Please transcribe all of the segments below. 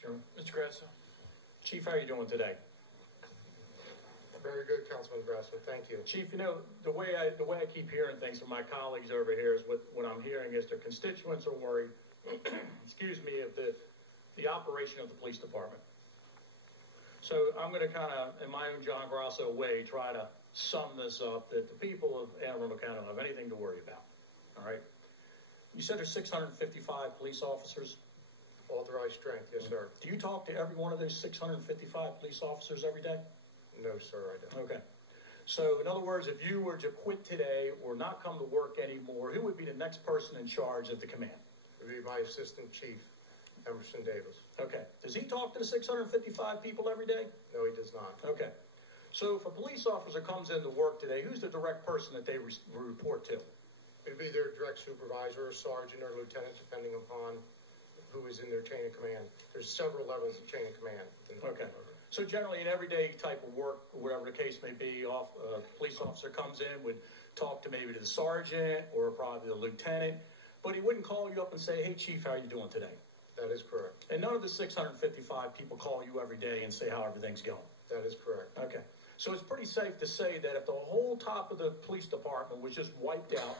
Chairman. Mr. Grasso. Chief, how are you doing today? Very good, Councilman Grasso. Thank you. Chief, you know, the way I keep hearing things from my colleagues over here is what I'm hearing is their constituents are worried, excuse me, of the operation of the police department. So I'm going to kind of, in my own John Grasso way, try to sum this up, that the people of Anne Arundel County don't have anything to worry about. All right? You said there's 655 police officers? Authorized strength, yes, sir. Do you talk to every one of those 655 police officers every day? No, sir, I don't. Okay. So, in other words, if you were to quit today or not come to work anymore, who would be the next person in charge of the command? It would be my assistant chief, Emerson Davis. Okay. Does he talk to the 655 people every day? No, he does not. Okay. So, if a police officer comes into work today, who's the direct person that they report to? It would be their direct supervisor, or sergeant, or lieutenant, depending upon who is in their chain of command. There's several levels of chain of command. Okay. So generally, in everyday type of work, whatever the case may be, police officer comes in, would talk to maybe to the sergeant or probably the lieutenant, but he wouldn't call you up and say, "Hey, Chief, how are you doing today?" That is correct. And none of the 655 people call you every day and say how everything's going. That is correct. Okay. So it's pretty safe to say that if the whole top of the police department was just wiped out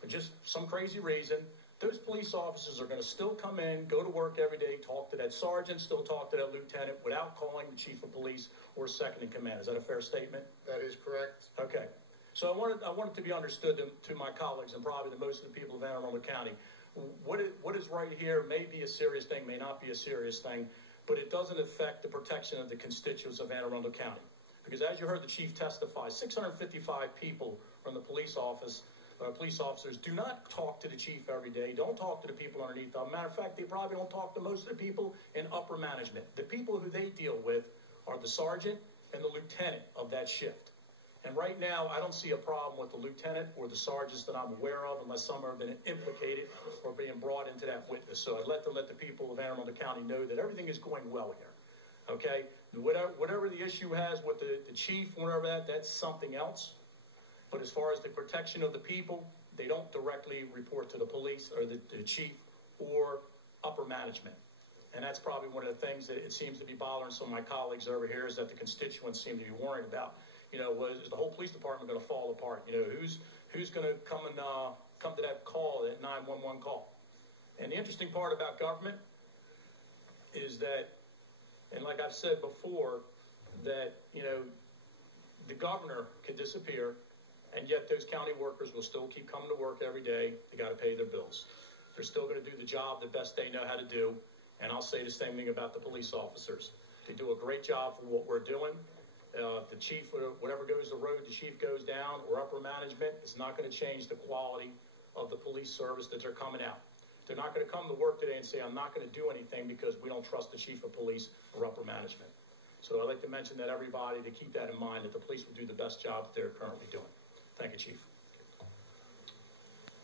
for just some crazy reason, those police officers are going to still come in, go to work every day, talk to that sergeant, still talk to that lieutenant without calling the chief of police or second in command. Is that a fair statement? That is correct. Okay. So I wanted to be understood to my colleagues and probably to most of the people of Anne Arundel County. What is right here may be a serious thing, may not be a serious thing, but it doesn't affect the protection of the constituents of Anne Arundel County. Because as you heard the chief testify, 655 people from the police office police officers do not talk to the chief every day, don't talk to the people underneath them. Matter of fact, they probably don't talk to most of the people in upper management. The people who they deal with are the sergeant and the lieutenant of that shift. And right now, I don't see a problem with the lieutenant or the sergeants that I'm aware of, unless some have been implicated or being brought into that witness. So I'd let the people of Anne Arundel County know that everything is going well here. Okay? Whatever the issue has with the chief, whatever that's something else. But as far as the protection of the people, they don't directly report to the police or the chief or upper management. And that's probably one of the things that it seems to be bothering some of my colleagues over here, is that the constituents seem to be worrying about. You know, is the whole police department going to fall apart? You know, who's going to come to that call, that 911 call? And the interesting part about government is that, and like I've said before, that, you know, the governor could disappear, and yet those county workers will still keep coming to work every day. They got to pay their bills. They're still going to do the job the best they know how to do. And I'll say the same thing about the police officers. They do a great job for what we're doing. The chief, whatever goes the road, the chief goes down, or upper management, it's not going to change the quality of the police service that they're coming out. They're not going to come to work today and say, "I'm not going to do anything because we don't trust the chief of police or upper management." So I'd like to mention that everybody to keep that in mind, that the police will do the best job that they're currently doing. Thank you, Chief.